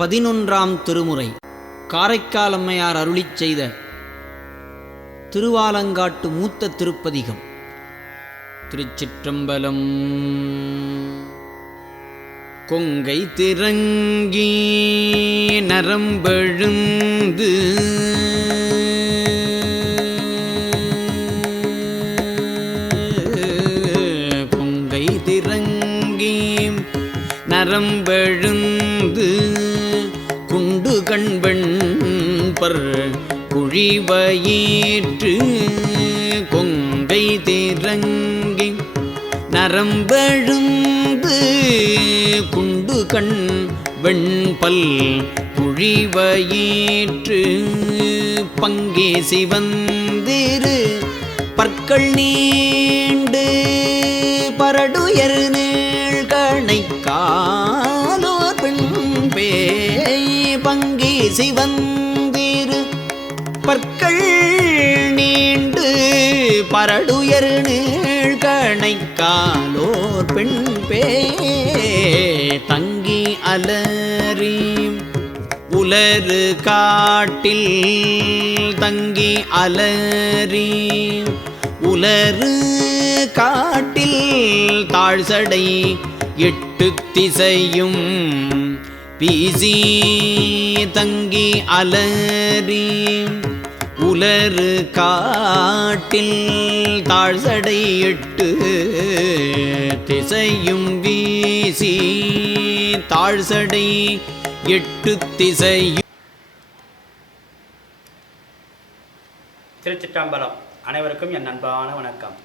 11ஆம் திருமுறை காரைக்கால் அம்மையார் அருளிச் செய்த திருவாலங்காட்டு மூத்த திருப்பதிகம். திருச்சிற்றம்பலம். கொங்கை திரங்கி நரம்பெழுந்து கொங்கை திரங்கி நரம்பெழுந்து குண்டு கண்பெண் பர் குழிவயிற்று கொங்கை திரங்கி நரம்பெழுந்து குண்டு கண் வெண்பல் குழிவயிற்று பங்கே சிவந்திரு பற்கள் நீண்டு பரடுயர் நீழ்கணை காலோர் பெண் பேய் பங்கே சிவந்திரு பற்கள் நீண்டு பரடுயர் நீழ்கணை காலோர் பெண் பேய் தங்கி அலறி உலரு காட்டில் தங்கி அலறி உலரு காட்டில் தாழ்சடை எட்டு திசையும் பீசி தங்கி அலறி உலரு காட்டில் தாழ்சடை எட்டு திசையும் வீசி தாழ்சடை எட்டு திசையும். திருச்சிற்றம்பலம். அனைவருக்கும் என் அன்பான வணக்கம்.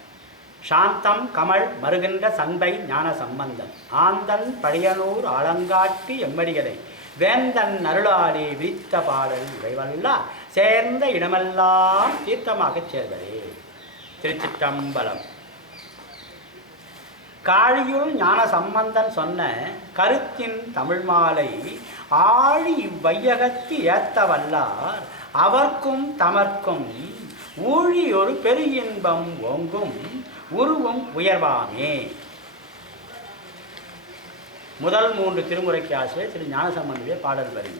சாந்தம் கமல் மருகின்ற சண்பை ஞான சம்பந்தன் ஆந்தன் பழையனூர் ஆலங்காட்டி எம்மடிகளை வேந்தன் அருளாடி விரித்த பாடல் இவைவல்லா சேர்ந்த இடமெல்லாம் தீர்த்தமாகச் சேர்வதே. திருச்சிற்றம்பலம். காழியுள் ஞான சம்பந்தன் சொன்ன கருத்தின் தமிழ் மாலை ஆழி இவ்வையகத்து ஏத்த வல்லார் அவர்க்கும் தமர்க்கும் ஊழியொரு பெரு இன்பம் ஓங்கும் உருவும் உயர்வாமே. முதல் 3 திருமுறைக்கு ஆசிரியர் திரு ஞானசம்பந்தனுடைய பாடல் வரி.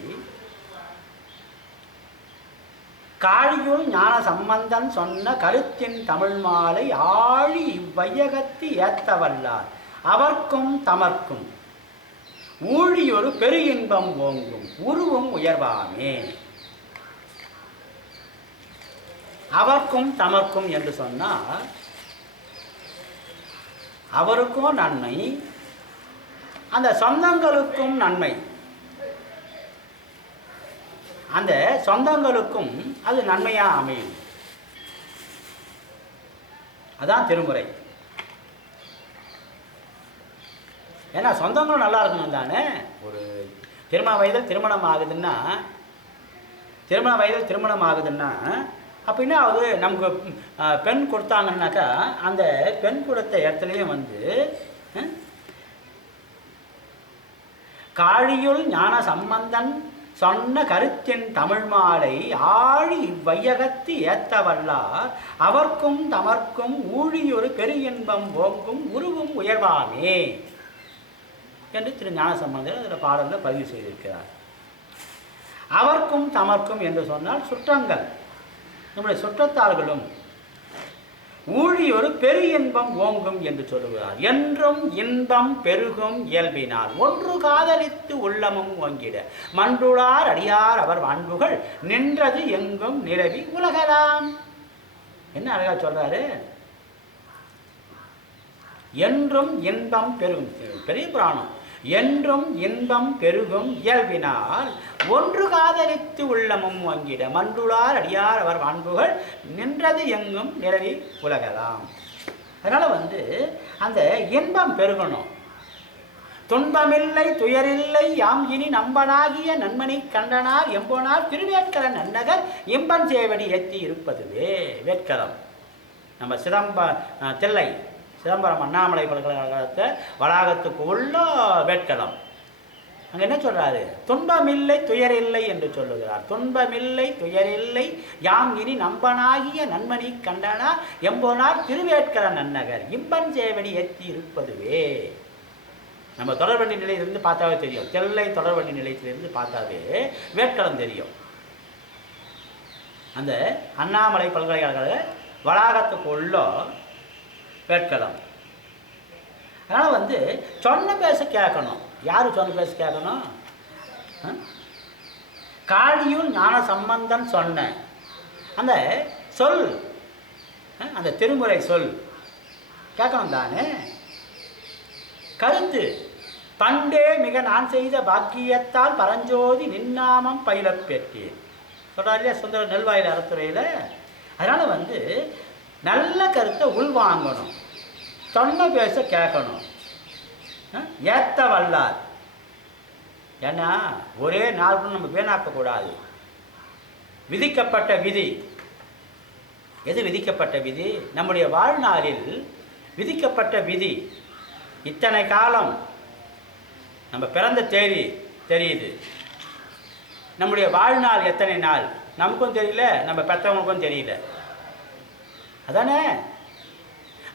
காழியுள் ஞான சம்பந்தன் சொன்ன கருத்தின் தமிழ் மாலை ஆழி இவ்வையகத்து ஏத்த வல்லார் அவர்க்கும் தமர்க்கும் ஊழியொரு பெரு இன்பம் ஓங்கும் உருவும் உயர்வாமே. அவர்க்கும் தமர்க்கும் என்று சொன்னால் அவருக்கும் நன்மை, அந்த சொந்தங்களுக்கும் நன்மை, அந்த சொந்தங்களுக்கும் அது நன்மையா அமையும். அதான் திருமுறை. ஏன்னா சொந்தங்களும் நல்லா இருக்கணும் தானே. ஒரு திருமண வயதில் திருமணம் ஆகுதுன்னா அப்படின்னா அது நமக்கு பெண் கொடுத்தாங்கன்னாக்கா அந்த பெண் கொடுத்த இடத்துலையும் காழியுள் ஞான சம்பந்தன் சொன்ன கருத்தின் தமிழ் மாலை ஆழி இவ்வையகத்து ஏத்த வல்லார் அவர்க்கும் தமர்க்கும் ஊழியொரு பெரு இன்பம் ஓங்கும் உருவும் உயர்வாமே என்று திரு ஞானசம்பந்தர் அதில் பாடலில் பதிவு செய்திருக்கிறார். அவர்க்கும் தமர்க்கும் என்று சொன்னால் சுற்றங்கள், நம்முடைய சுற்றத்தார்களும் ஊழியொரு பெரு இன்பம் ஓங்கும் என்று சொல்லுகிறார். என்றும் இன்பம் பெருகும் இயல்பினால் ஒன்று காதலித்து உள்ளமும் ஓங்கிட மன்றுளார் அடியார் அவர் வான்புகள் நின்றது எங்கும் நிரவி உலகலாம். என்ன அழகா சொல்றாரு. என்றும் இன்பம் பெருகும், பெரிய புராணம். என்றும் இன்பம் பெருகும் இயல்பினால் ஒன்று காதலித்து உள்ளமும் வங்கிட மன்றுளார் அடியார் அவர் வான்புகள் நின்றது எங்கும் நிரவி உலகலாம். அதனால அந்த இன்பம் பெருகணும். துன்பமில்லை துயரில்லை யாம் இனி நம்பனாகிய நன்மணி கண்டனார் எம்போனார் திருவேட்கரன் நன்னகர் இம்பன் சேவடி ஏற்றி இருப்பதுவே வேட்கரம். நம்ம தில்லை சிதம்பரம் அண்ணாமலை பல்கலைக்கழகத்தை வளாகத்துக்கு உள்ள வேட்கலம். அங்கே என்ன சொல்றாரு? துன்பமில்லை துயரில்லை என்று சொல்லுகிறார். துன்பமில்லை துயரில்லை யாம் இனி நம்பனாகிய நன்மணி கண்டனா எம்போனார் திருவேட்கர நன்னகர் இம்பன் சேவடி ஏற்றி இருப்பதுவே. நம்ம தொடர்வண்டி நிலையத்திலிருந்து பார்த்தாவே தெரியும். தெல்லை தொடர்வண்டி நிலையத்திலிருந்து பார்த்தாவே வேட்களம் தெரியும். அந்த அண்ணாமலை பல்கலைக்கழக வளாகத்துக்குள்ள வேட்களம். அதனால் வந்து சொன்ன பேச கேட்கணும். யார் சொன்ன பேச கேட்கணும்? காளியூர் ஞான சம்பந்தன் சொன்ன அந்த சொல், அந்த திருமுறை சொல் கேட்கணும் தானே. கருத்து பண்டே மிக நான் செய்த பாக்கியத்தால் பரஞ்சோதி நின்னாமம் பயிலப் பெற்றேன் சொல்கிறார் இல்லையா சுந்தர நெல்வாயில் அறத்துறையில். அதனால் வந்து நல்ல கருத்தை உள்வாங்கணும், சொன்ன பேச கேட்கணும், ஏத்த வல்லார். ஏன்னா ஒரே நாள் நம்ம வீணாக்கக்கூடாது. விதிக்கப்பட்ட விதி எது? விதிக்கப்பட்ட விதி நம்முடைய வாழ்நாளில் விதிக்கப்பட்ட விதி. இத்தனை காலம் நம்ம பிறந்த தேதி தெரியுது, நம்முடைய வாழ்நாள் எத்தனை நாள் நமக்கும் தெரியல, நம்ம பெற்றவங்களுக்கும் தெரியல. அதானே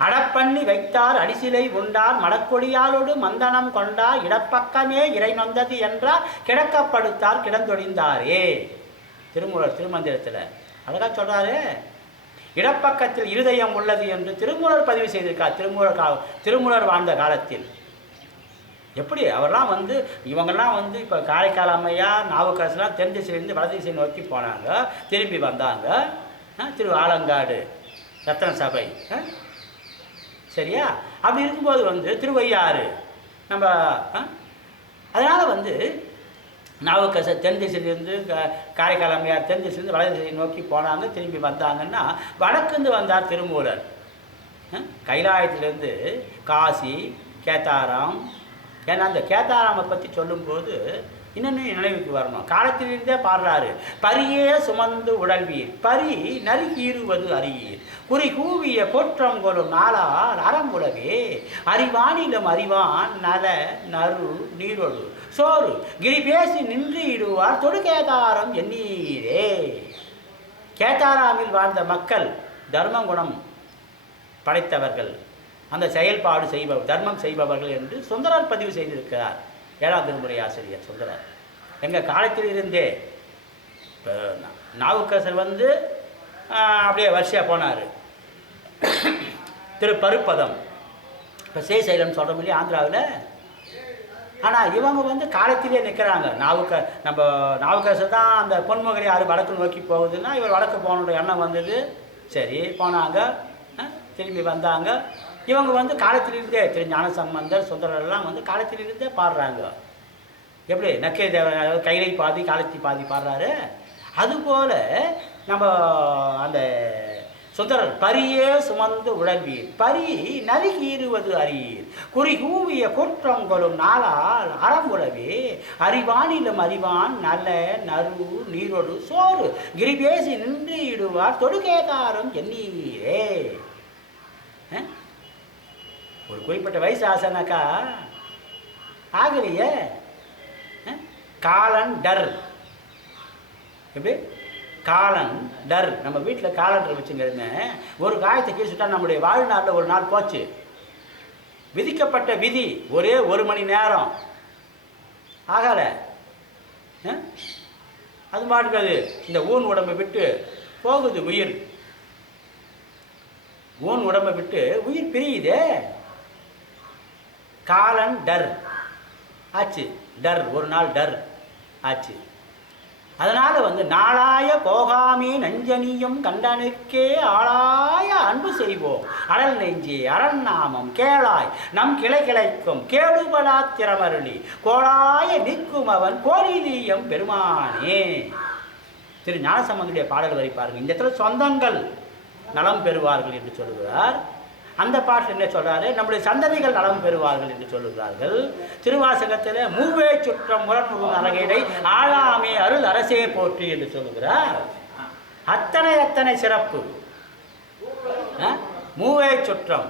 அடப்பண்ணி வைத்தார் அடிசிலை உண்டார் மடக்கொடியாலோடு மந்தனம் கொண்டார் இடப்பக்கமே இறை நொந்தது என்றார் கிடக்கப்படுத்தார் கிடந்தொழிந்தாரே. திருமூலர் திருமந்திரத்தில் அழகாக சொல்கிறாரு. இடப்பக்கத்தில் இருதயம் உள்ளது என்று திருமூலர் பதிவு செய்திருக்கார். திருமூலர் வாழ்ந்த காலத்தில் எப்படி அவர்லாம் வந்து இவங்கெல்லாம் வந்து இப்போ காரைக்கால் அம்மையார் நாவுக்கரசுலாம் தென் திசையிலேருந்து வட திசை நோக்கி போனாங்க, திரும்பி வந்தாங்க. திரு ஆலங்காடு ரத்தன சபை சரியா. அப்படி இருக்கும்போது வந்து திருவையாறு நம்ம அதனால் வந்து நாவுக்கரச தென் திசையிலேருந்து காரைக்கால் அம்மையார் தென் திசையிலேருந்து வட திசையை நோக்கி போனாங்க, திரும்பி வந்தாங்கன்னா வடக்குந்து வந்தார் திருமூலர். கைலாயத்திலேருந்து காசி கேத்தாராம். ஏன்னா அந்த கேத்தாராமை பற்றி சொல்லும்போது இன்னொன்று நினைவுக்கு வரணும். காலத்திலிருந்தே பாடுறாரு. பரியே சுமந்து உடல்வீர் பரி நறுகீறுவது அறியீர் குறி கூவிய கோற்றம் கொள்ளும் நாளால் அறமுலவே அறிவானிலும் அறிவான் நல நறு நீரொடு சோறு கிரி பேசி நின்று இடுவார் தொடு கேதாரம் எண்ணீரே. கேதாராமில் வாழ்ந்த மக்கள் தர்ம குணம் படைத்தவர்கள், அந்த செயல்பாடு செய்பவர் தர்மம் செய்பவர்கள் என்று சுந்தரர் பதிவு செய்திருக்கிறார். 7ஆம் திருமுறை ஆசிரியர் சுந்தரர். எங்கள் காலத்தில் இருந்தே இப்போ நாவுக்கரசர் வந்து அப்படியே வரிசையாக போனார். திருப்பருப்பதம் இப்போ சேசைலம் சொல்கிற மாதிரி ஆந்திராவில். ஆனால் இவங்க வந்து காலத்திலே நிற்கிறாங்க. நம்ம நாவுக்கரசர் தான் அந்த பொன்முகரி ஆறு வடக்கு நோக்கி போகுதுன்னா இவர் வடக்கு போகணுன்ற எண்ணம் வந்தது. சரி போனாங்க, திரும்பி வந்தாங்க. இவங்க வந்து காலத்திலிருந்தே திரு ஞான சம்பந்தர் சுந்தரெல்லாம் வந்து காலத்திலிருந்தே பாடுறாங்க. எப்படி நக்கை தேவன் கைலை பாதி காலத்தி பாதி பாடுறாரு. அதுபோல் நம்ம அந்த சுந்தரர் பரியே சுமந்து உழல்வீர் பரி நறுகீறுவது அறியீர் குறி கூவிய குற்றம் கொள்ளும் நாளால் அறமுலவே அறிவானிலும் அறிவான் நல்ல நறு நீரோடு சோறு கிரி பேசி நின்று இடுவார் தொடுகேதாரம் எண்ணீரே. ஒரு குறிப்பிட்ட வயசு ஆசனாக்கா ஆகலையே. காலன் டர் எப்படி காலன் டர். நம்ம வீட்டில் காலண்டர் வச்சுங்கிறதுங்க ஒரு காயத்தை கீழ்ச்சுட்டா நம்முடைய வாழ்நாளில் ஒரு நாள் போச்சு. விதிக்கப்பட்ட விதி ஒரே 1 மணி நேரம் ஆகலை. அது மாட்டுக்கு அது இந்த ஊன் உடம்பை விட்டு போகுது உயிர். ஊன் உடம்பை விட்டு உயிர் பிரியுதே. காலன் டர் ஆச்சு. டர் ஒரு நாள் டர் ஆச்சு. அதனால் வந்து நாளாய போகாமே நஞ்சனியும் கண்டனுக்கே ஆளாய அன்பு செய்வோம் அடல் நெஞ்சி அரண்நாமம் கேளாய் நம் கிளை கிளைக்கும் கேடுபடா திறமருளி கோளாய நிற்கும் அவன் கோரிலியம் பெருமானே. திரு ஞானசம்பந்தனுடைய பாடல் வரி பாருங்கள். இந்த இடத்துல சொந்தங்கள் நலம் பெறுவார்கள் என்று சொல்லுகிறார். அந்த பாட்டு என்ன சொல்கிறாரு? நம்முடைய சந்ததிகள் நலம் பெறுவார்கள் என்று சொல்லுகிறார்கள். திருவாசகத்தில் மூவே சுற்றம் முரண்முகம் அரகேடை ஆளாமே அருள் அரசே போற்றி என்று சொல்லுகிறார். அத்தனை சிறப்பு. மூவே சுற்றம்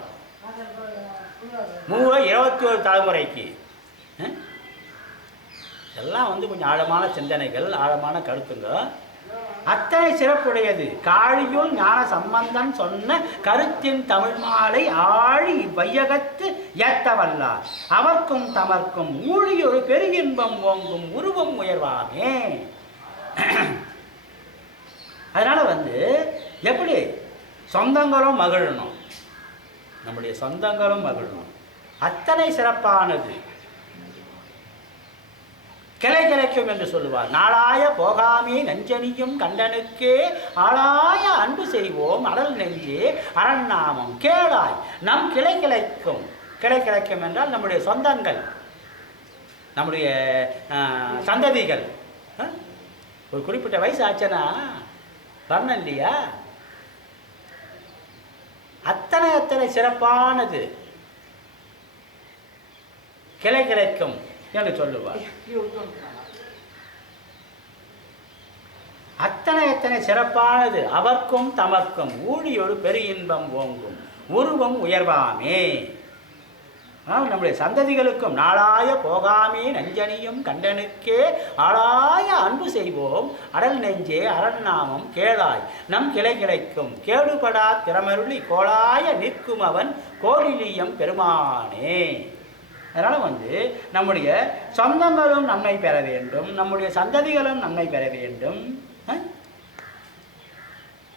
21 தலைமுறைக்கு எல்லாம் வந்து கொஞ்சம் ஆழமான சிந்தனைகள், ஆழமான கருத்துங்க. அத்தனை சிறப்புடையது. காழியுள் ஞான சம்பந்தன் சொன்ன கருத்தின் தமிழ் மாலை ஆழி வையகத்து ஏத்தவல்லார் அவர்க்கும் தமர்க்கும் ஊழியொரு பெருகின்பம் ஓங்கும் உருவம் உயர்வாமே. அதனால எப்படி சொந்தங்களும் மகிழணும், நம்முடைய சொந்தங்களும் மகிழணும். அத்தனை சிறப்பானது. கிளை கிளைக்கும் என்று சொல்லுவார். நாளாய போகாமே நெஞ்சனியும் கண்டனுக்கே ஆளாய அன்பு செய்வோம் அடல் நெஞ்சே அரண்நாமம் கேளாய் நம் கிளை கிளைக்கும். கிளை கிளைக்கும் என்றால் நம்முடைய சொந்தங்கள், நம்முடைய சந்ததிகள். ஒரு குறிப்பிட்ட வயசு ஆச்சுன்னா வரணும் இல்லையா? அத்தனை சிறப்பானது கிளை கிளைக்கும் என்று சொல்லுவார். அத்தனை சிறப்பானது. அவர்க்கும் தமர்க்கும் ஊழியொரு பெரு இன்பம் ஓங்கும் உருவம் உயர்வாமே. நம்முடைய சந்ததிகளுக்கும் நாளாய போகாமே நஞ்சனியும் கண்டனுக்கே ஆளாய அன்பு செய்வோம் அடல் நெஞ்சே அரண்நாமம் கேளாய் நம் கிளை கிளைக்கும் கேடுபடா திறமருளி கோளாய நிற்கும் அவன் கோடிலியம் பெருமானே. அதனால் நம்முடைய சொந்தங்களும் நன்மை பெற வேண்டும், நம்முடைய சந்ததிகளும் நன்மை பெற வேண்டும்.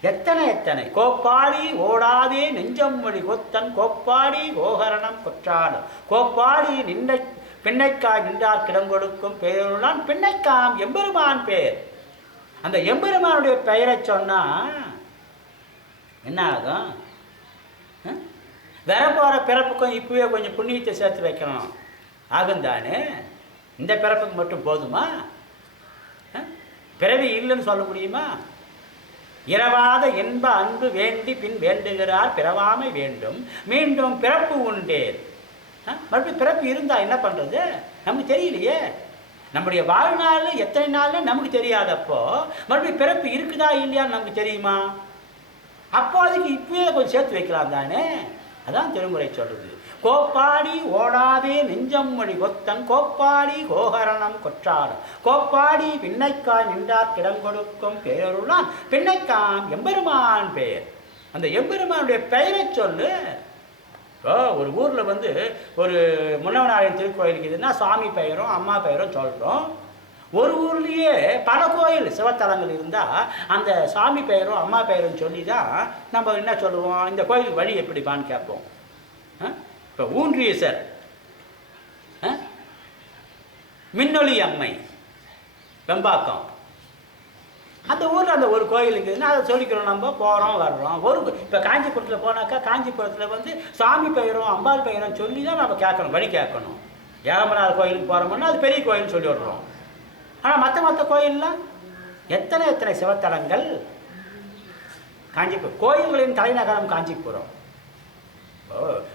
எத்தனை கோப்பாடி ஓடாதே நெஞ்சம் மொழி கொத்தன் கோப்பாடி கோகரணம் கொற்றாலும் கோப்பாடி நின்னை பின்னைக்காய் நின்றார் கிடங்கொடுக்கும் பெயருளான் பின்னைக்காம் எம்பெருமான் பேர். அந்த எம்பெருமானுடைய பெயரை சொன்னா என்ன ஆகும்? வரப்போகிற பிறப்புக்கும் இப்பவே கொஞ்சம் புண்ணியத்தை சேர்த்து வைக்கணும் ஆகுந்தானே. இந்த பிறப்புக்கு மட்டும் போதுமா? பிறவி இல்லைன்னு சொல்ல முடியுமா? இரவாத இன்ப அன்பு வேண்டி பின் வேண்டுகிறார் பிறவாமை வேண்டும் மீண்டும் பிறப்பு உண்டேன். மறுபடியும் பிறப்பு இருந்தா என்ன பண்றது? நமக்கு தெரியலையே. நம்முடைய வாழ்நாள் எத்தனை நாள்னு நமக்கு தெரியாதப்போ மறுபடியும் பிறப்பு இருக்குதா இல்லையான்னு நமக்கு தெரியுமா? அப்போ அதுக்கு இப்பவே கொஞ்சம் சேர்த்து வைக்கலாம் தானே. அதான் திருமுறை சொல்லுது. கோப்பாடி ஓடாதே நெஞ்சம் மொழி கொத்தன் கோப்பாடி கோகரணம் கொற்றாலும் கோப்பாடி பின்னைக்காய் நின்றார் கிடங்கொடுக்கும் பேருளான் பின்னைக்காம் எம்பெருமான் பெயர். அந்த எம்பெருமானுடைய பெயரை சொல்லு. ஒரு ஊரில் ஒரு முன்னவனாரின் திருக்கோயில் இருக்குதுன்னா சுவாமி பெயரும் அம்மா பெயரும் சொல்கிறோம். ஒரு ஊர்லேயே பல கோயில் சிவத்தலங்கள் இருந்தால் அந்த சாமி பெயரும் அம்மா பெயரும் சொல்லி தான் நம்ம என்ன சொல்லுவோம், இந்த கோயிலுக்கு வழி எப்படிப்பான்னு கேட்போம். இப்போ ஊன்றீசர், மின்னொலி அம்மை வெம்பாக்கம், அந்த ஊரில் அந்த ஒரு கோயில் இருக்குதுன்னா அதை சொல்லிக்கிறோம். நம்ம போகிறோம் வர்றோம். இப்போ காஞ்சிபுரத்தில் போனாக்கா காஞ்சிபுரத்தில் சாமி பெயரும் அம்பாள் பெயரும் சொல்லி தான் நம்ம கேட்கணும், வழி கேட்கணும். ஏகமனார் கோயிலுக்கு போகிறோம்னா அது பெரிய கோயில்னு சொல்லி விடுறோம். ஆனால் மற்ற கோயிலெலாம் எத்தனை சிவத்தலங்கள். காஞ்சிபுரம் கோயில்களின் தலைநகரம் காஞ்சிபுரம்.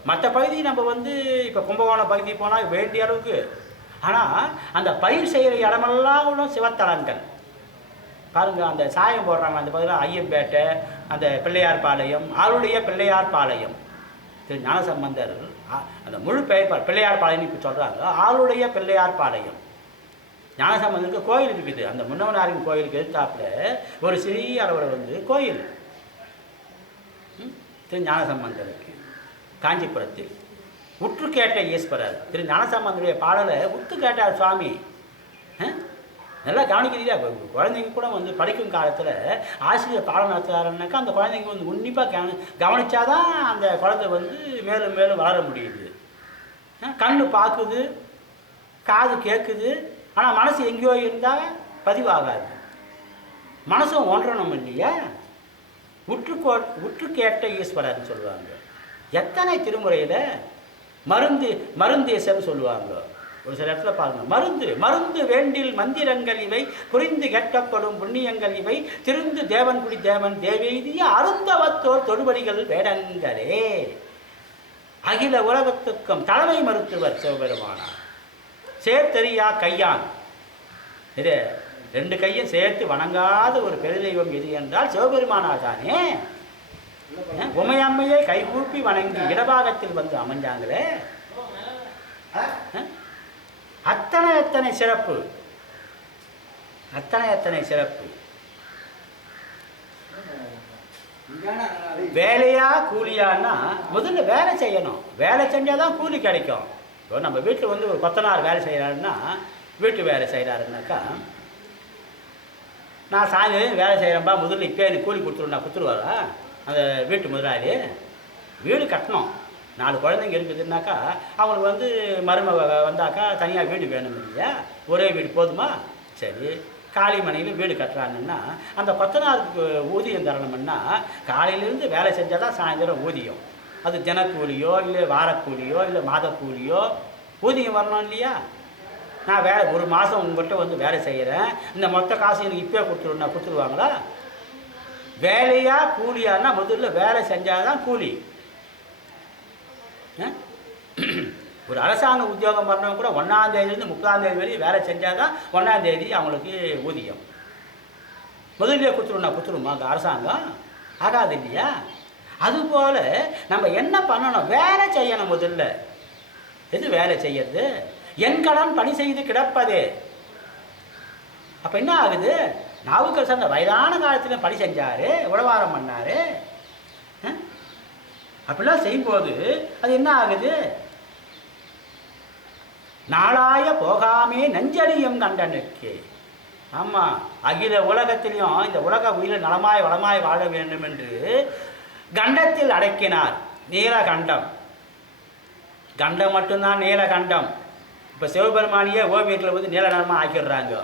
மற்ற பகுதி நம்ம இப்போ கும்பகோணம் பகுதி போனால் வேண்டிய அளவுக்கு. ஆனால் அந்த பயிர் செய்கிற இடமெல்லாம் சிவத்தலங்கள் பாருங்கள். அந்த சாயம் போடுறாங்க அந்த பகுதியில் ஐயம்பேட்டை, அந்த பிள்ளையார் பாளையம், ஆளுடைய பிள்ளையார் பாளையம். திரு ஞானசம்பந்தர் அந்த முழு பெயர் பிள்ளையார் பாளையம் இப்போ சொல்கிறாங்க. ஆளுடைய பிள்ளையார் பாளையம். ஞானசம்பந்தருக்கு கோயில் இருக்குது. அந்த முன்னவனாரின் கோயிலுக்கு எதிர்த்தாப்புல ஒரு சிறிய அளவில் கோயில் திரு ஞானசம்பந்தருக்கு காஞ்சிபுரத்தில். உற்று கேட்ட ஈஸ்வரர் திரு ஞானசம்பந்தருடைய பாடலை உற்று கேட்டார் சுவாமி. நல்லா கவனிக்கிறீங்களா? குழந்தைங்க கூட படிக்கும் காலத்தில் ஆசிரியர் பாடம் நடத்துகிறாருன்னாக்கா அந்த குழந்தைங்க உன்னிப்பாக கவனிச்சாதான் அந்த குழந்தை மேலும் மேலும் வளர முடியுது. கண்ணு பார்க்குது, காது கேட்குது, ஆனால் மனசு எங்கேயோ இருந்தால் பதிவாகாது. மனசும் ஒன்றணும் இல்லையா? உற்று கேட்ட ஈஸ்வரர்னு சொல்லுவாங்க. எத்தனை திருமுறையில் மருந்தேசர்னு சொல்லுவாங்க. ஒரு சில இடத்துல பாருங்க, மருந்து வேண்டில் மந்திரங்கள் இவை புரிந்து கேட்கப்படும் புண்ணியங்கள் இவை திருந்து தேவன்குடி தேவன் தேவெய்திய அருந்தவத்தோர் தொடுபடிகள் வேடங்களே. அகில உலகத்துக்கும் தலைமை மருத்துவர் சிவபெருமானார். சேர்த்தறியா கையான். இது 2 கையும் சேர்த்து வணங்காத ஒரு பெருதெய்வம் எது என்றால் சிவபெருமானார் தானே. உமையம்மையை கைகூப்பி வணங்கி இடபாகத்தில் அமைஞ்சாங்களே. அத்தனை சிறப்பு. வேலையா கூலியான்னா முதல்ல வேலை செய்யணும். வேலை செஞ்சால் தான் கூலி கிடைக்கும். இப்போ நம்ம வீட்டில் வந்து ஒரு கொத்தனார் வேலை செய்கிறாருன்னா, வீட்டு வேலை செய்கிறாருன்னாக்கா, நான் சாயந்தரம் வேலை செய்கிறேன்பா, முதல்ல இப்போ எனக்கு கூலி கொடுத்துருந்தா கொடுத்துருவாரா அந்த வீட்டு முதலாளி? வீடு கட்டணும், 4 குழந்தைங்க இருக்குதுன்னாக்கா அவங்களுக்கு வந்து மருமக வந்தாக்கா தனியாக வீடு வேணும் இல்லையா? ஒரே வீடு போதுமா? சரி, காலி மனையில் வீடு கட்டுறாங்கன்னா அந்த கொத்தனாருக்கு ஊதியம் தரணும்னா காலையிலேருந்து வேலை செஞ்சால் தான் சாயந்தரம் ஊதியம். அது தினக்கூலியோ இல்லை வாரக்கூலியோ இல்லை மாதக்கூலியோ ஊதியம் வரணும் இல்லையா? நான் ஒரு மாதம் உங்கள்கிட்ட வந்து வேலை செய்கிறேன், இந்த மொத்த காசு எனக்கு இப்போ கொடுத்துருவாங்களா? வேலையா கூலியானா முதல்ல வேலை செஞ்சால் தான் கூலி. ஒரு அரசாங்க உத்தியோகம் பண்ணவங்க கூட 1ஆம் தேதியிலேருந்து 30ஆம் தேதி வரையும் வேலை செஞ்சால் தான் 1ஆம் தேதி அவங்களுக்கு ஊதியம். முதல்ல கொடுத்துருமா அரசாங்கம்? ஆகாது இல்லையா? அதுபோல் நம்ம என்ன பண்ணணும்? வேலை செய்யணும் முதல்ல. எது வேலை செய்யறது? என் கடன் பணி செய்து கிடப்பது. அப்போ என்ன ஆகுது? நாவுக்கரசர் அந்த வயதான காலத்தில் பணி செஞ்சார், உழவாரம் பண்ணார். அப்படிலாம் செய்யும்போது அது என்ன ஆகுது? நாளாய போகாமே நஞ்சடியும் கண்டனுக்கு. ஆமாம், அகில உலகத்திலையும் இந்த உலக உயிரை நலமாய் வளமாய் வாழ வேண்டும் என்று கண்டத்தில் அடக்கினார். நீலகண்டம், கண்டம் மட்டும்தான் நீலகண்டம். இப்போ சிவபெருமானியே ஓவியத்தில் வந்து நீலகண்டமாக ஆக்கிடுறாங்க.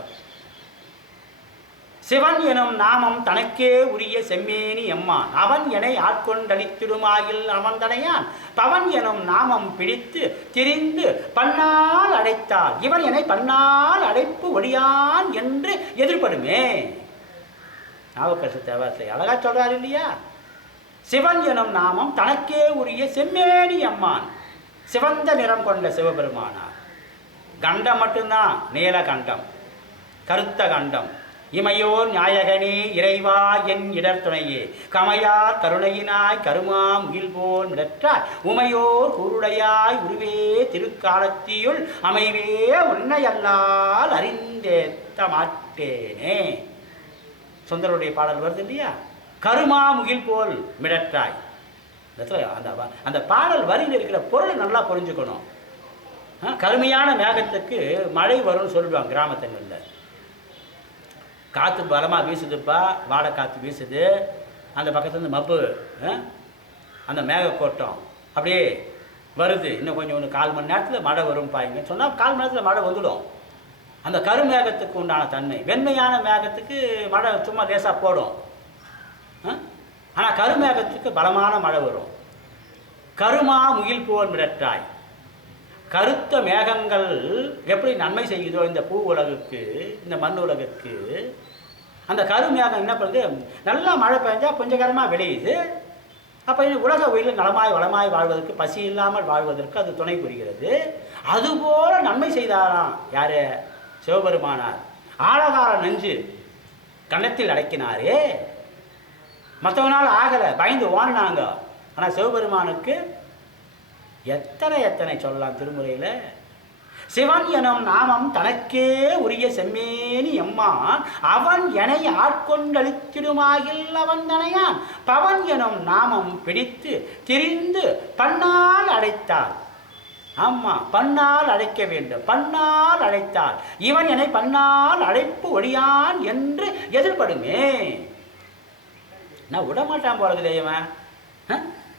சிவன் எனும் நாமம் தனக்கே உரிய செம்மேனி எம்மான், அவன் எனை ஆட்கொண்டளித்திடுமாயில் அவன் தனையான், பவன் எனும் நாமம் பிடித்து திரிந்து பன்னால் அடைத்தால் இவன் எனை பன்னால் அடைப்பு ஒழியான் என்று எதிர்படுமே. நாவுக்கரசர் தேவாரத்தை அழகா சொல்றாரு இல்லையா? சிவன் எனும் நாமம் தனக்கே உரிய செம்மேனி அம்மான், சிவந்த நிறம் கொண்ட சிவபெருமானார். கண்டம் மட்டும்தான் நீலகண்டம், கருத்த கண்டம். இமையோர் நாயகனே இறைவா என் இடர்துணையே, கமையார் கருணையினாய் கருமா முகில் போல் மிடற்றாய், உமையோர் கூருடையாய் உருவே திருக்காலத்தியுள் அமைவே உன்னையல்லால் அறிந்தேத்த மாட்டேனே. சுந்தரருடைய பாடல் வருது இல்லையா? கருமா முகில் போல் மிடற்றாய். அந்த பாடல் வரியில் இருக்கிற பொருளை நல்லா புரிஞ்சுக்கணும். கருமையான மேகத்துக்கு மழை வரும்னு சொல்லுவாங்க கிராமத்துங்களில். காற்று பலமாக வீசுதுப்பா, வாடை காற்று வீசுது, அந்த பக்கத்துலேருந்து மப்பு, அந்த மேகக்கூட்டம் அப்படியே வருது, இன்னும் கொஞ்சம் 4 மணி நேரத்தில் மழை வரும்பாங்க சொன்னால் 4 மணி நேரத்தில் மழை வந்துடும். அந்த கருமேகத்துக்கு உண்டான தன்மை. வெண்மையான மேகத்துக்கு மழை சும்மா லேசாக போடும், ஆனால் கருமேகத்துக்கு பலமான மழை வரும். கருமா முகில் போல் மிடற்றாய். கருத்த மேகங்கள் எப்படி நன்மை செய்யுதோ இந்த பூ உலகுக்கு, இந்த மண் உலகுக்கு, அந்த கருமேகம் என்ன பண்ணுது? நல்லா மழை பெஞ்சால் கொஞ்சகரமாக விளையுது. அப்போ உலக உயிரில் நலமாய் வளமாய் வாழ்வதற்கு, பசி இல்லாமல் வாழ்வதற்கு அது துணை புரிகிறது. அதுபோல் நன்மை செய்தாராம் யார்? சிவபெருமானார். ஆழகால நெஞ்சு கன்னத்தில் அடக்கினாரே. மற்றவனால் ஆகலை, பயந்து ஓடினாங்க. ஆனால் சிவபெருமானுக்கு எத்தனை சொல்லலாம் திருமுறையில். சிவன் எனும் நாமம் தனக்கே உரிய செம்மேனி எம்மான், அவன் எனை ஆட்கொண்டளித்திடுமாயில் அவன் தனையான், பவன் எனும் நாமம் பிடித்து திரிந்து பன்னால் அடைத்தாள். ஆமாம், பன்னால் அழைக்க வேண்டும், பன்னால் அழைத்தாள் இவன் எனை பன்னால் அழைப்பு ஒழியான் என்று எதிர்படுமே. நான் விடமாட்டான் போகிறது இவன்.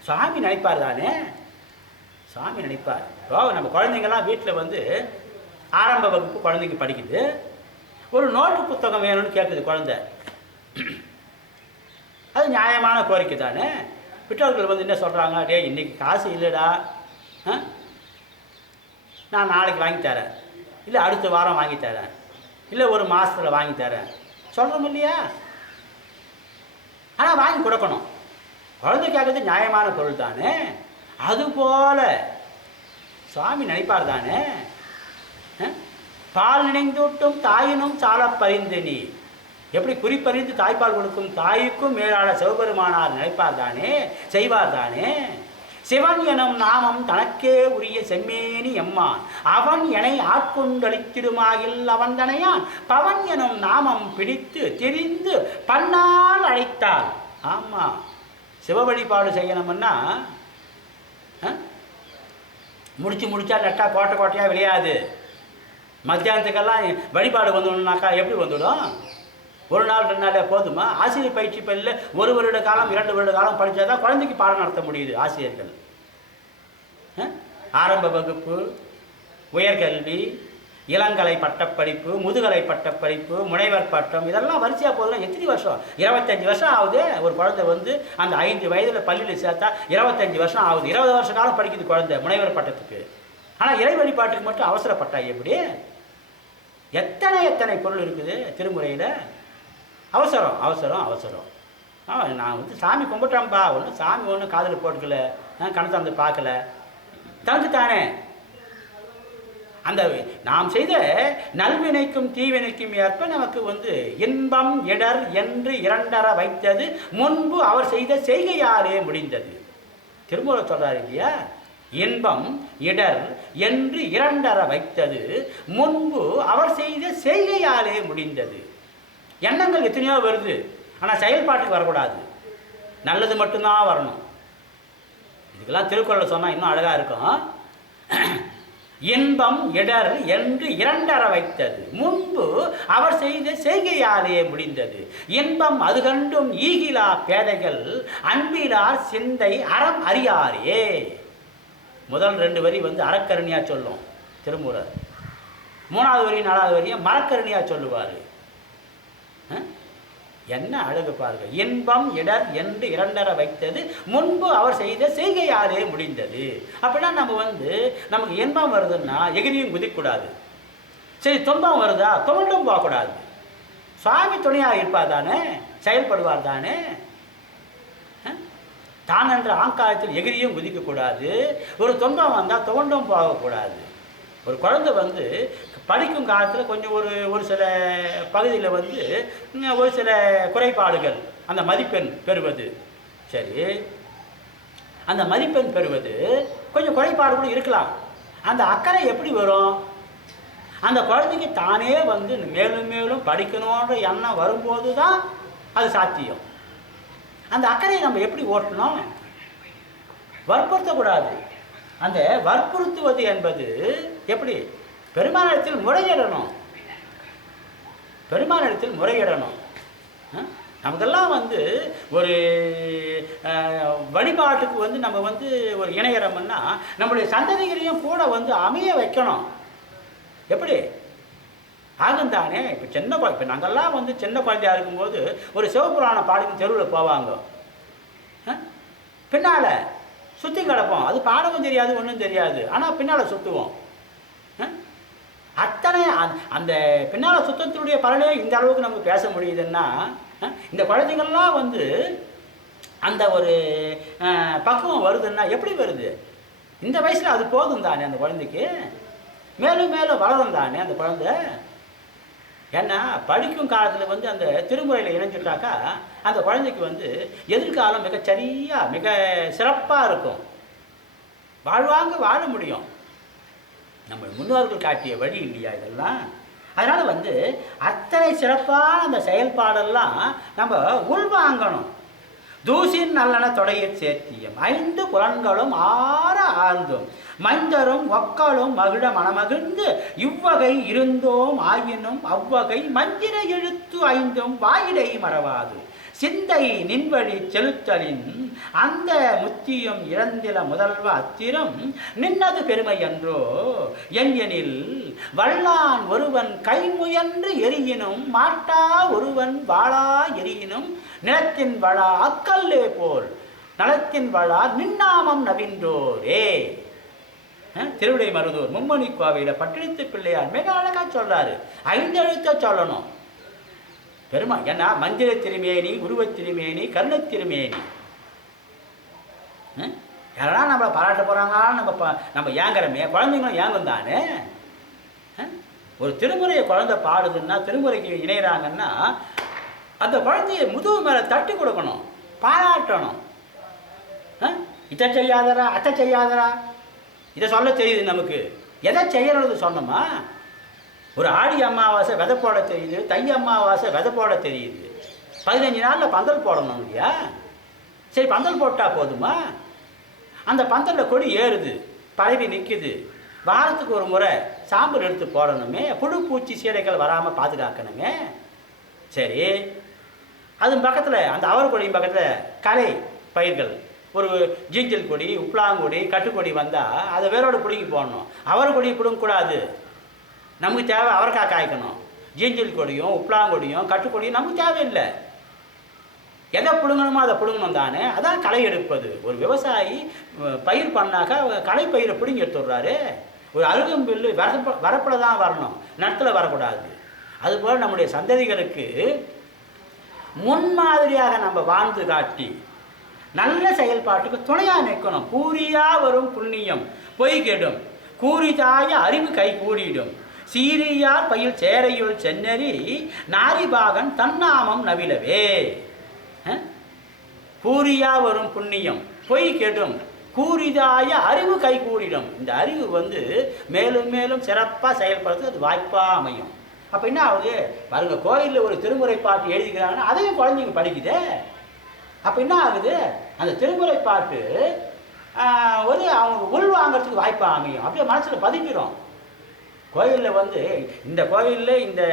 சுவாமி நினைப்பார் தானே, சுவாமி நினைப்பார். நம்ம குழந்தைங்கள்லாம் வீட்டில் வந்து ஆரம்ப வகுப்பு குழந்தைங்க படிக்குது, ஒரு நோட்டு புத்தகம் வேணும்னு கேட்குது குழந்தை. அது நியாயமான கோரிக்கை தானே. பெற்றோர்கள் வந்து என்ன சொல்கிறாங்க? டே இன்றைக்கி காசு இல்லைடா, நான் நாளைக்கு வாங்கி தரேன், இல்லை அடுத்த வாரம் வாங்கி தரேன், இல்லை ஒரு மாதத்தில் வாங்கி தரேன் சொல்கிறோம் இல்லையா? ஆனால் வாங்கி கொடுக்கணும். குழந்தை கேட்குறது நியாயமான பொருள் தானே. அதுபோல சுவாமி நினைப்பார் தானே. பால் நினைந்தூட்டும் தாயினும் சால பறிந்து நீ, எப்படி குறிப்பறிந்து தாய்ப்பால் கொடுக்கும் தாய்க்கும் மேலான சிவபெருமானார் நினைப்பார் தானே, செய்வார் தானே. சிவன் எனும் நாமம் தனக்கே உரிய செம்மேனி எம்மான், அவன் எனை ஆட்கொண்டளித்திடுமாயில் அவன் தனையான், பவன் எனும் நாமம் பிடித்து திரிந்து பன்னால் அழைத்தாள். ஆமாம், சிவ வழிபாடு செய்யணும்னா முடிச்சா நட்டா கோட்டை கோட்டையாக விளையாது. மத்தியானத்துக்கெல்லாம் வழிபாடு வந்துடணுனாக்கா எப்படி வந்துடும்? ஒரு நாள் 2 நாளே போதுமா? ஆசிரியர் பயிற்சி பள்ளியில் 1 வருட காலம் 2 வருட காலம் படித்தா தான் குழந்தைக்கு பாடம் நடத்த முடியுது ஆசிரியர்கள். ஆரம்ப வகுப்பு, உயர்கல்வி, இளங்கலை பட்டப்படிப்பு, முதுகலை பட்டப்படிப்பு, முனைவர் பட்டம், இதெல்லாம் வரிசையாக போதும். எத்தனை வருஷம்? 25 வருஷம் ஆகுது. ஒரு குழந்தை வந்து அந்த 5 வயதில் பள்ளியில் சேர்த்தா 25 வருஷம் ஆகுது. 20 வருஷ காலம் படிக்குது குழந்தை முனைவர் பட்டத்துக்கு. ஆனால் இறை வழிபாட்டுக்கு மட்டும் அவசரப்பட்டா எப்படி? எத்தனை பொருள் இருக்குது திருமுறையில். அவசரம் அவசரம் அவசரம். நான் வந்து சாமி கும்பிட்டேன்ப்பா, ஒன்றும் சாமி ஒன்றும் காதில் போட்டுக்கல, கணத்தை வந்து பார்க்கல, தனக்குத்தானே அந்த நாம் செய்த நல்வினைக்கும் தீவினைக்கும் ஏற்ப நமக்கு வந்து இன்பம் இடர் என்று 2 வைத்தது முன்பு அவர் செய்த செய்கையாலே முடிந்தது. திருமூல சொல்றாரு இல்லையா, இன்பம் இடர் என்று 2 வைத்தது முன்பு அவர் செய்த செய்கையாலே முடிந்தது. எண்ணங்கள் எத்தனையோ வருது, ஆனால் செயல்பாட்டுக்கு வரக்கூடாது, நல்லது மட்டும்தான் வரணும். இதுக்கெல்லாம் திருக்குறளை சொன்னால் இன்னும் அழகாக இருக்கும். இன்பம் இடர் என்று 2 வைத்தது முன்பு அவர் செய்த செய்கையாலே முடிந்தது. இன்பம் அது கண்டும் ஈகிலா பேதைகள் அன்பிலார் சிந்தை அறம் அறியாரே. முதல் 2 வரி வந்து அறக்கருணியா சொல்லும் திருமூலர். 3வது வரி 4வது வரியை மரக்கருணியா சொல்லுவார். என்ன அழகு பாருங்க. இன்பம் இடர் என்று 2 வைத்தது முன்பு அவர் செய்த செய்கையாலே முடிந்தது. அப்படின்னா நம்ம வந்து நமக்கு இன்பம் வருதுன்னா எகிரியும் குதிக்கூடாது. சரி, துன்பம் வருதா துவண்டும் போகக்கூடாது. சுவாமி துணையாக இருப்பார் தானே, செயல்படுவார் தானே. தான் என்ற ஆங்காரத்தில் எகிரியும் குதிக்கக்கூடாது. ஒரு துன்பம் வந்தால் துவண்டும் போகக்கூடாது. ஒரு குழந்தை வந்து படிக்கும் காலத்தில் கொஞ்சம் ஒரு சில பகுதியில் வந்து ஒரு சில குறைபாடுகள், அந்த மதிப்பெண் பெறுவது, சரி, அந்த மதிப்பெண் பெறுவது கொஞ்சம் குறைபாடு கூட இருக்கலாம். அந்த அக்கறை எப்படி வரும்? அந்த குழந்தைக்கு தானே வந்து மேலும் மேலும் படிக்கணுன்ற எண்ணம் வரும்போது தான் அது சாத்தியம். அந்த அக்கறையை நம்ம எப்படி ஓட்டணும்? வற்புறுத்தக்கூடாது. அந்த வற்புறுத்துவது என்பது எப்படி? பெருமானிடத்தில் முறையிடணும். பெருமானிடத்தில் முறையிடணும். நமக்கெல்லாம் வந்து ஒரு வழிபாட்டுக்கு வந்து நம்ம வந்து ஒரு இணையறோம்னா நம்மளுடைய சந்ததிகளையும் கூட வந்து அமைய வைக்கணும். எப்படி ஆகும் தானே? இப்போ நாங்கள்லாம் வந்து சின்ன குழந்தையாக இருக்கும்போது ஒரு சிவபுராணம் பாடிக்கு தெருவில் போவாங்க, பின்னால் சுற்றி கிடப்போம். அது பாடவும் தெரியாது, ஒன்றும் தெரியாது, ஆனால் பின்னால் சுற்றுவோம். அத்தனை அந்த பின்னால் சுத்தத்தினுடைய பலனே இந்த அளவுக்கு நமக்கு பேச முடியுதுன்னா இந்த குழந்தைங்கள்லாம் வந்து அந்த ஒரு பக்குவம் வருதுன்னா எப்படி வருது? இந்த வயசில் அது போதும் தானே அந்த குழந்தைக்கு, மேலும் மேலும் வளரும் தானே அந்த குழந்தை. ஏன்னா படிக்கும் காலத்தில் வந்து அந்த திருமுறையில் இணைஞ்சுட்டாக்கா அந்த குழந்தைக்கு வந்து எதிர்காலம் மிகச்சரியாக மிக சிறப்பாக இருக்கும், வாழ்வாங்க வாழ முடியும். நம்ம முன்னோர்கள் காட்டிய வழி இல்லையா இதெல்லாம்? அதனால் வந்து அத்தனை சிறப்பான அந்த செயல்பாடெல்லாம் நம்ம உள்வாங்கணும். தூசின் நல்லன தொடையற் சேர்த்தியம் 5 புலன்களும் ஆர்ந்தும் மைந்தரும் ஒக்களும் மகிழ மனமகிழ்ந்து இவ்வகை இருந்தோம் ஆயினும் அவ்வகை மந்திர எழுத்து 5 வாயிடை மறவாது சிந்தை நின்வழி செலுத்தலின் அந்த முத்தியும் இழந்தில முதல்வ அத்திரம் நின்னது பெருமை என்றோ எங்கெனில் வல்லான் ஒருவன் கைமுயன்று எரியினும் மாட்டா ஒருவன் வாழா எரியினும் நிலத்தின் வளா அக்கல்லே போல் நலத்தின் வளா நின்னாமம் நவின்றோரே. திருவிடை மருதூர் மும்மணி கோவையில் பட்டினத்து பிள்ளையார் மிக அழகா சொல்றாரு. 5 எழுத்தை சொல்லணும் பெருமா. ஏன்னா மந்திர திருமேனி, உருவத் திருமேனி, கருணத் திருமேனி. யாரெல்லாம் நம்மளை பாராட்ட போகிறாங்க, நம்ம ஏங்குறமே, குழந்தைங்களும் ஏங்கும் தானே. ஒரு திருமுறையை குழந்தை பாடுதுன்னா, திருமுறைக்கு இணைகிறாங்கன்னா அந்த குழந்தைய முதுகு மேலே தட்டி கொடுக்கணும், பாராட்டணும். இதை செய்யாதரா அத்தை செய்யாதரா இதை சொல்ல தெரியுது நமக்கு, எதை செய்யறது சொன்னோமா? ஒரு ஆடி அமாவாசை விதை போட தெரியுது, தை அமாவாசை விதை போட தெரியுது. 15 நாளில் பந்தல் போடணும் இல்லையா? சரி, பந்தல் போட்டால் போதுமா? அந்த பந்தலில் கொடி ஏறுது, பரவி நிற்குது. வாரத்துக்கு ஒரு முறை சாம்பல் எடுத்து போடணுமே, புழு பூச்சி சீடைகள் வராமல் பாதுகாக்கணுமே. சரி, அது பக்கத்தில் அந்த அவர் கொடியும் பக்கத்தில் களை பயிர்கள், ஒரு ஜீஞ்சல் கொடி, உப்ளாங்கொடி, கட்டுக்கொடி வந்தால் அதை வேரோட பிடுங்கி போடணும். அவர் கொடியை பிடுங்கக்கூடாது. நமக்கு தேவை அவரைக்காய் காய்க்கணும். ஜீஞ்சல் கொடியும் உப்ளாங்கொடியும் கட்டுக்கொடியும் நமக்கு தேவையில்லை. எதை பிடுங்கணுமோ அதை பிடுங்கணும் தானே. அதான் களை எடுப்பது. ஒரு விவசாயி பயிர் பண்ணாக்கா களை பயிரை பிடுங்கி எடுத்துடுறாரு. ஒரு அருகம்பில்லு வரப்பில் தான் வரணும், நிலத்தில் வரக்கூடாது. அதுபோல் நம்முடைய சந்ததிகளுக்கு முன்மாதிரியாக நம்ம வாழ்ந்து காட்டி நல்ல செயல்பாட்டுக்கு துணையாக நிற்கணும். கூறியா வரும் புண்ணியம் பொய் கெடும், கூறிதாய அறிவு கை கூடிடும், சீரியார் பயில் சேரையுள் சென்னறி நாரிபாகன் தன்னாமம் நவிலவே. கூறியா வரும் புண்ணியம் பொய் கெடும், கூறிதாய அறிவு கை கூடிடும். இந்த அறிவு மேலும் மேலும் சிறப்பாக செயல்படுறது அது வாய்ப்பாக அமையும். அப்போ என்ன ஆகுது பாருங்க, கோயிலில் ஒரு திருமுறை பாட்டு எழுதிக்கிறாங்கன்னா அதையும் குழந்தைங்க படிக்குதே. அப்போ என்ன ஆகுது, அந்த திருமுறை பாட்டு அவங்க உள் வாங்கிறதுக்கு வாய்ப்பாக அமையும். அப்படியே மனசில் பதிக்கிறோம். கோயிலில் இந்த கோயிலில் இந்த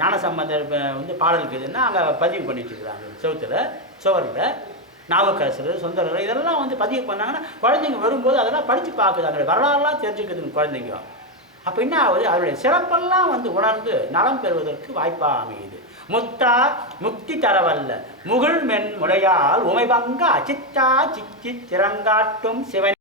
ஞானசம்பந்தர் பாடல் இருக்குதுன்னா அங்கே பதிவு பண்ணி வச்சுருக்குறாங்க. சுவரில் நாவுக்கரசர், சுந்தரர் இதெல்லாம் பதிவு பண்ணாங்கன்னா குழந்தைங்க வரும்போது அதெல்லாம் படித்து பார்க்குது, அதனுடைய வரலாறுலாம் தெரிஞ்சுக்குதுங்க குழந்தைங்க. அப்போ என்ன ஆகுது, அதனுடைய சிறப்பெல்லாம் உணர்ந்து நலம் பெறுவதற்கு வாய்ப்பாக அமையுது. முத்தா முக்தி தரவல்ல முகில் மென் முறையால் உமைபங்க அச்சித்தா சித்தி திறங்காட்டும் சிவன்